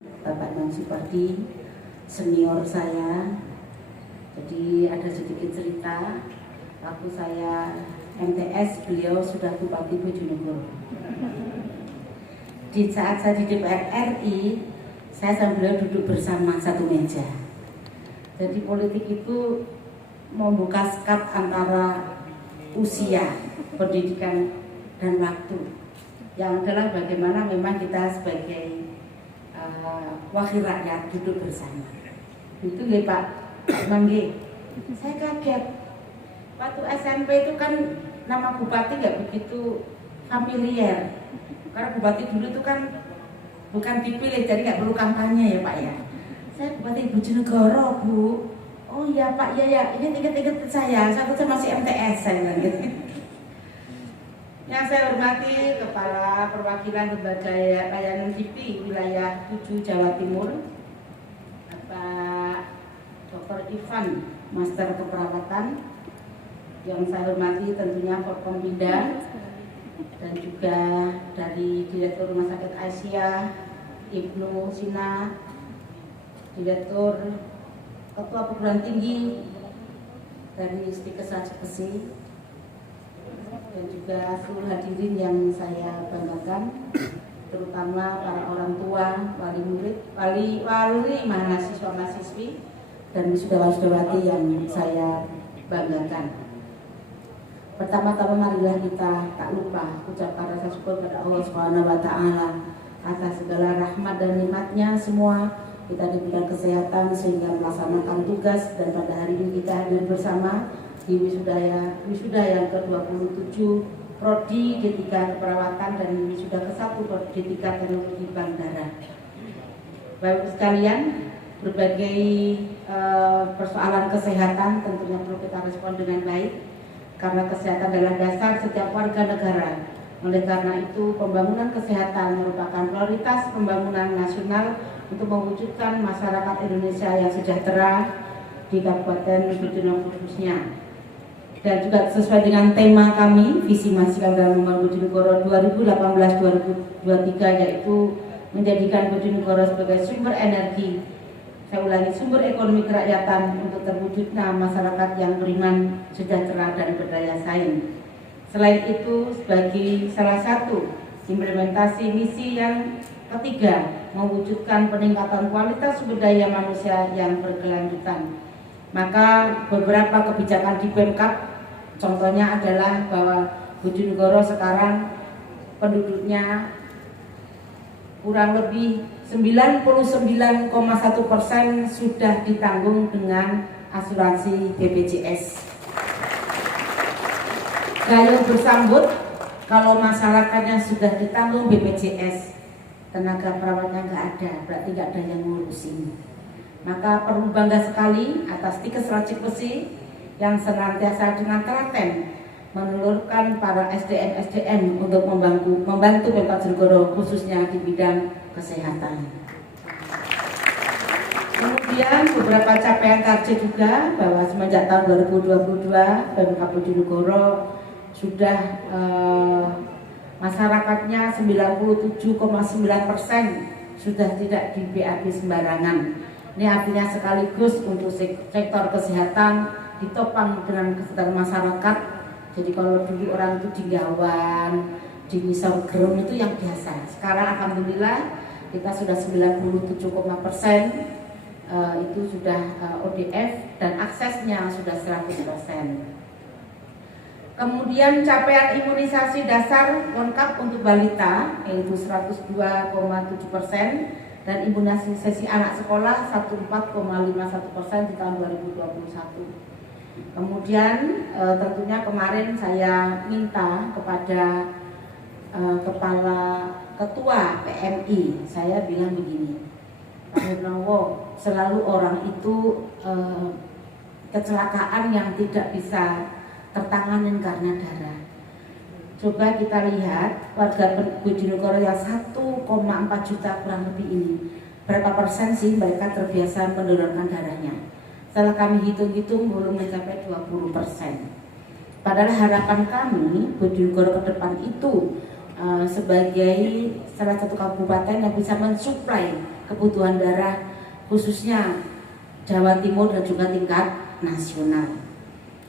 Bapak Imam Supardi, senior saya. Jadi ada sedikit cerita, waktu saya MTS, beliau sudah Bupati Bojonegoro. Di saat saya di DPR RI, saya sama beliau duduk bersama satu meja. Jadi politik itu membuka sekat antara usia, pendidikan, dan waktu. Yang adalah bagaimana memang kita sebagai wakil rakyat duduk bersama. Itu ya Pak Mangge. Saya kaget. Waktu SMP itu kan nama bupati nggak begitu familiar. Karena bupati dulu itu kan bukan dipilih, jadi nggak perlu kampanye ya Pak ya. Saya Bupati Bojonegoro Bu. Oh iya Pak, ya ingat saya. Saat itu masih MTS saya bilang gitu. Yang saya hormati Kepala Perwakilan Lembaga Layanan TV Wilayah 7 Jawa Timur, Bapak Dr. Ivan, Master Keperawatan. Yang saya hormati tentunya Forkompinda dan juga dari Direktur Rumah Sakit Asia, Ibnu Sina, Direktur Ketua Perguruan Tinggi dari Stikes Bekasi, dan juga seluruh hadirin yang saya banggakan, terutama para orang tua, wali murid, wali mahasiswa mahasiswi, dan wisudawan-wisudawati yang saya banggakan. Pertama-tama marilah kita tak lupa ucapkan rasa syukur kepada Allah Subhanahu wa Ta'ala atas segala rahmat dan nikmatnya. Semua kita diberikan kesehatan sehingga melaksanakan tugas, dan pada hari ini kita hadir bersama di wisuda yang ke-27 Prodi D3 Keperawatan dan wisuda ke-1 Prodi D3 Teknologi Bank Darah. Bapak sekalian, berbagai persoalan kesehatan tentunya perlu kita respon dengan baik, karena kesehatan adalah dasar setiap warga negara. Oleh karena itu, pembangunan kesehatan merupakan prioritas pembangunan nasional untuk mewujudkan masyarakat Indonesia yang sejahtera di Kabupaten Bojonegoro khususnya. Dan juga sesuai dengan tema kami, visi misi dalam Bojonegoro 2018-2023, yaitu menjadikan Bojonegoro sebagai sumber energi, saya ulangi, sumber ekonomi kerakyatan untuk terwujudnya masyarakat yang beriman, sejahtera, dan berdaya saing. Selain itu, sebagai salah satu implementasi misi yang ketiga, mewujudkan peningkatan kualitas sumber daya manusia yang berkelanjutan. Maka beberapa kebijakan di Pemkab, contohnya adalah bahwa Bojonegoro sekarang penduduknya kurang lebih 99,1% sudah ditanggung dengan asuransi BPJS. Gayung bersambut, kalau masyarakatnya sudah ditanggung BPJS, tenaga perawatnya nggak ada, berarti nggak ada yang ngurusin. Maka perlu bangga sekali atas Stikes Bekasi yang senantiasa dengan telaten menelurkan para SDM untuk membantu Pemkab Bojonegoro khususnya di bidang kesehatan. Kemudian beberapa capaian target juga bahwa semenjak tahun 2022 Pemkab Bojonegoro sudah masyarakatnya 97,9% sudah tidak di BAB sembarangan. Ini artinya sekaligus untuk sektor kesehatan ditopang dengan kesehatan masyarakat. Jadi kalau dulu orang itu di Gawan, di Wisau Gerem itu yang biasa. Sekarang alhamdulillah kita sudah 97,% itu sudah ODF dan aksesnya sudah 100%. Kemudian capaian imunisasi dasar lengkap untuk balita yaitu 102,7% dan imunisasi anak sekolah 14,51% di tahun 2021. Kemudian tentunya kemarin saya minta kepada Ketua PMI, saya bilang begini, Pak Hernowo, selalu orang itu kecelakaan yang tidak bisa tertanganin karena darah. Coba kita lihat warga Bojonegoro yang 1,4 juta kurang lebih ini, berapa persen sih mereka terbiasa mendonorkan darahnya? Setelah kami hitung-hitung belum mencapai 20%. Padahal harapan kami Bojonegoro ke depan itu sebagai salah satu kabupaten yang bisa mensuplai kebutuhan darah khususnya Jawa Timur dan juga tingkat nasional.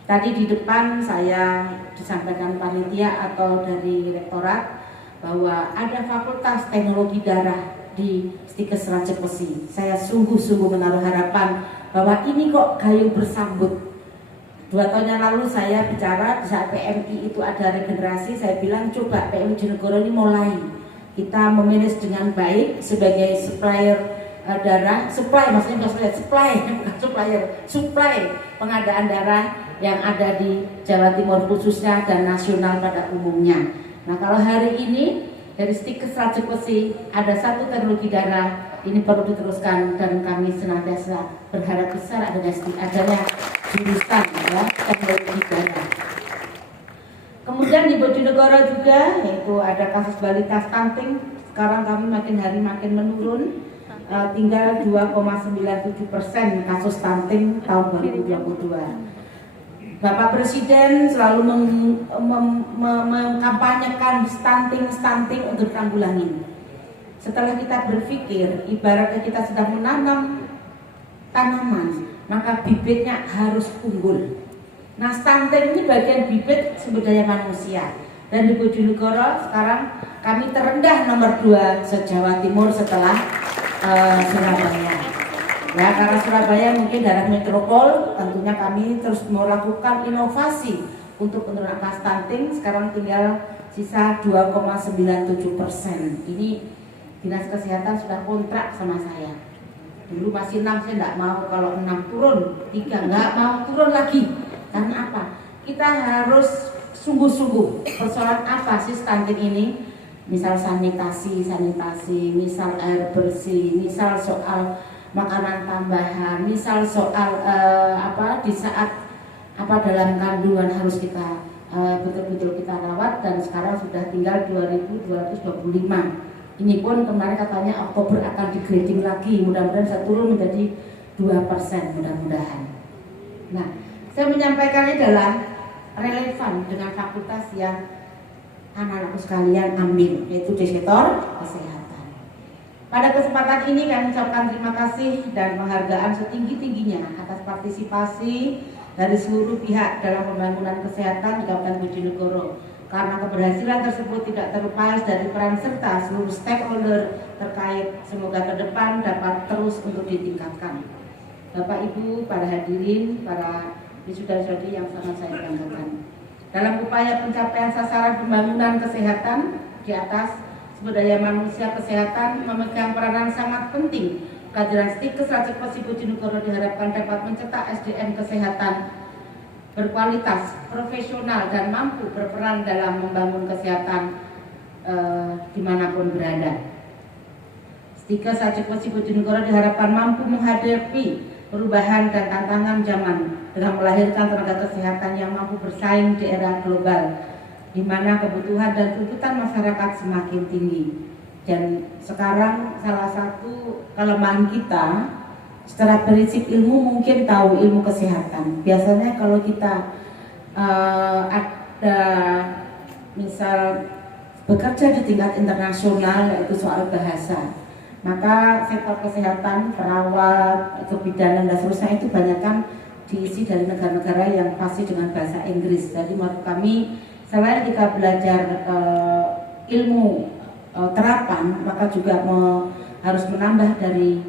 Tadi di depan saya disampaikan panitia atau dari rektorat bahwa ada fakultas teknologi darah di Stikes Rajepesi. Saya sungguh-sungguh menaruh harapan bahwa ini kok gayung bersambut. 2 tahun yang lalu saya bicara di saat PMI itu ada regenerasi, saya bilang coba PMI Jonegoro ini mulai kita memanage dengan baik sebagai supplier darah, supply maksudnya supply pengadaan darah yang ada di Jawa Timur khususnya dan nasional pada umumnya. Nah, kalau hari ini dari Stikes Rajepesi ada satu teknologi darah, ini perlu diteruskan dan kami senantiasa berharap besar adanya jurusan ya, teknologi darah. Kemudian di Bojonegoro juga yaitu ada kasus balita stunting. Sekarang kami makin hari makin menurun. Tinggal 2,97% kasus stunting tahun 2022. Bapak Presiden selalu mengkampanyekan stunting untuk ditanggulangi. Setelah kita berpikir, ibaratnya kita sedang menanam tanaman, maka bibitnya harus unggul. Nah, stunting ini bagian bibit sumber daya manusia. Dan di Bojonegoro sekarang kami terendah nomor 2 se-Jawa Timur setelah Surabaya. Ya, karena Surabaya mungkin daerah metropol, tentunya kami terus melakukan inovasi untuk penurunan angka stunting. Sekarang tinggal sisa 2,97%. Ini Dinas Kesehatan sudah kontrak sama saya. Dulu masih 6, saya tidak mau, kalau 6 turun, 3 nggak mau turun lagi. Karena apa? Kita harus sungguh-sungguh persoalan apa sih stunting ini? Misal sanitasi, misal air bersih, misal soal makanan tambahan, misal soal di saat dalam kandungan harus kita betul-betul kita rawat, dan sekarang sudah tinggal 2.225. Ini pun kemarin katanya Oktober akan di-grading lagi, mudah-mudahan bisa turun menjadi 2% mudah-mudahan. Nah, saya menyampaikannya adalah relevan dengan fakultas yang anak-anakku sekalian ambil, yaitu di sektor kesehatan. Pada kesempatan ini kami ucapkan terima kasih dan penghargaan setinggi-tingginya atas partisipasi dari seluruh pihak dalam pembangunan kesehatan di Kabupaten Bojonegoro. Karena keberhasilan tersebut tidak terlepas dari peran serta seluruh stakeholder terkait, semoga ke depan dapat terus untuk ditingkatkan. Bapak Ibu, para hadirin, para wisuda-wisudi yang sangat saya banggakan. Dalam upaya pencapaian sasaran pembangunan kesehatan di atas, sumber daya manusia kesehatan memegang peranan sangat penting. Kehadiran Stikes Rajepesi Bojonegoro diharapkan dapat mencetak SDM kesehatan berkualitas, profesional, dan mampu berperan dalam membangun kesehatan dimanapun berada. Stikes Rajepesi Bojonegoro diharapkan mampu menghadapi perubahan dan tantangan zaman dengan melahirkan tenaga kesehatan yang mampu bersaing di era global, di mana kebutuhan dan tuntutan masyarakat semakin tinggi. Dan sekarang salah satu kelemahan kita secara prinsip ilmu, mungkin tahu ilmu kesehatan. Biasanya kalau kita ada misal bekerja di tingkat internasional, yaitu soal bahasa, maka sektor kesehatan, perawat, kebidanan dan seterusnya itu banyak kan diisi dari negara-negara yang pasti dengan bahasa Inggris. Jadi menurut kami selain kita belajar ilmu terapan, maka juga harus menambah dari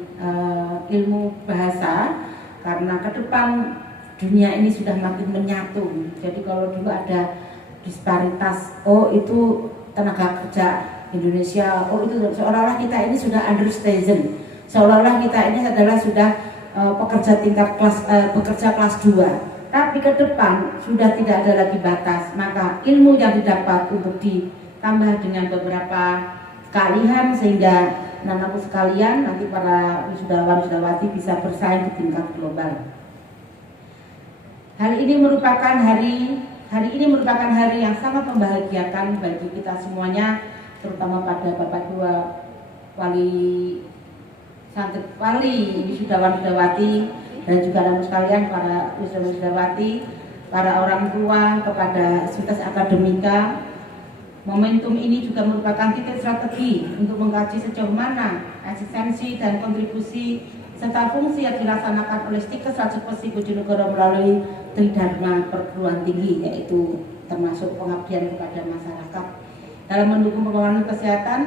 ilmu bahasa, karena ke depan dunia ini sudah makin menyatu. Jadi kalau dulu ada disparitas, oh itu tenaga kerja Indonesia, oh itu seolah-olah kita ini sudah understated, seolah-olah kita ini adalah sudah pekerja tingkat kelas pekerja kelas 2. Tapi ke depan sudah tidak ada lagi batas, maka ilmu yang didapat untuk ditambah dengan beberapa keahlian sehingga anak-anakku sekalian nanti para wisudawan-wisudawati bisa bersaing di tingkat global. Hari ini merupakan hari yang sangat membahagiakan bagi kita semuanya, terutama pada Bapak Dua Wali wisudawan-wisudawati dan juga anak sekalian para wisudawan-wisudawati, para orang tua, kepada Sivitas Akademika. Momentum ini juga merupakan titik strategi untuk mengkaji sejauh mana eksistensi dan kontribusi serta fungsi yang dilaksanakan oleh Stikes Seljuk Besi Bojonegoro melalui Tridharma perguruan tinggi, yaitu termasuk pengabdian kepada masyarakat. Dalam mendukung pengembangan kesehatan,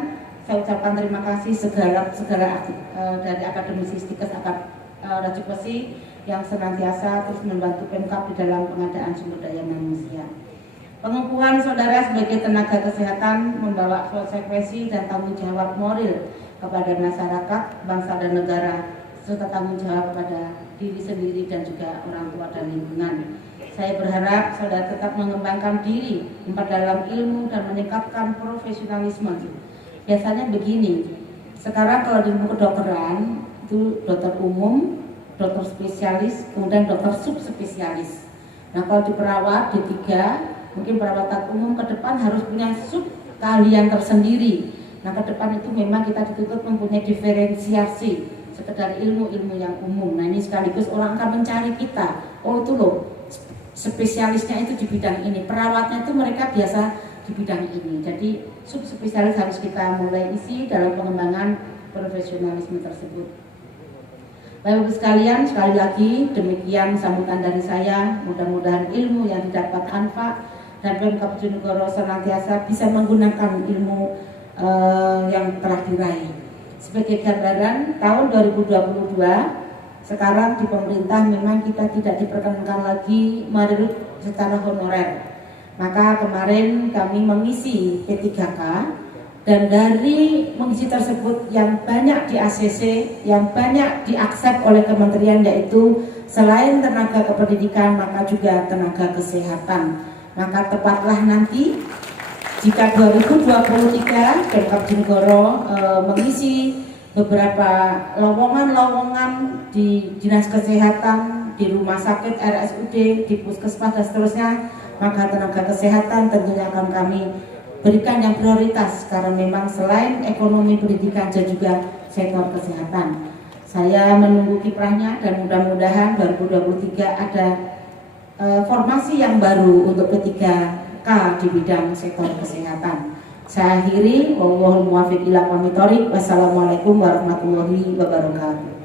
saya ucapkan terima kasih segala dari akademisi Stikes Seljuk Besi yang senantiasa terus membantu Pemkab di dalam pengadaan sumber daya manusia. Pengukuhan saudara sebagai tenaga kesehatan membawa konsekuensi dan tanggung jawab moral kepada masyarakat, bangsa dan negara, serta tanggung jawab kepada diri sendiri dan juga orang tua dan lingkungan. Saya berharap saudara tetap mengembangkan diri, memperdalam ilmu dan meningkatkan profesionalisme. Biasanya begini, sekarang kalau di ilmu kedokteran itu dokter umum, dokter spesialis, kemudian dokter subspesialis. Nah kalau di perawat D3, mungkin perawatan umum ke depan harus punya sub keahlian tersendiri. Nah ke depan itu memang kita dituntut mempunyai diferensiasi sekedar ilmu-ilmu yang umum. Nah ini sekaligus orang akan mencari kita. Oh itu loh spesialisnya itu di bidang ini, perawatnya itu mereka biasa di bidang ini. Jadi subspesialis harus kita mulai isi dalam pengembangan profesionalisme tersebut. Bapak-Ibu sekalian, sekali lagi demikian sambutan dari saya. Mudah-mudahan ilmu yang didapat manfaat dan Pemkab Bojonegoro senantiasa bisa menggunakan ilmu yang telah diraih. Sebagai gambaran, tahun 2022 sekarang di pemerintah memang kita tidak diperkenankan lagi merekrut secara honorer. Maka kemarin kami mengisi P3K dan dari mengisi tersebut yang banyak di ACC, yang banyak diaksep oleh kementerian yaitu selain tenaga kependidikan maka juga tenaga kesehatan. Maka tepatlah nanti jika 2023 Pemkab Bojonegoro mengisi beberapa lowongan-lowongan di dinas kesehatan, di rumah sakit, RSUD, di puskesmas dan seterusnya, maka tenaga kesehatan tentunya akan kami berikan yang prioritas karena memang selain ekonomi pendidikan dan juga sektor kesehatan. Saya menunggu kiprahnya dan mudah-mudahan 2023 ada formasi yang baru untuk P3K di bidang sektor kesehatan. Saya akhiri, wallahul muwaffiq ila aqwamit thoriq. Wassalamualaikum warahmatullahi wabarakatuh.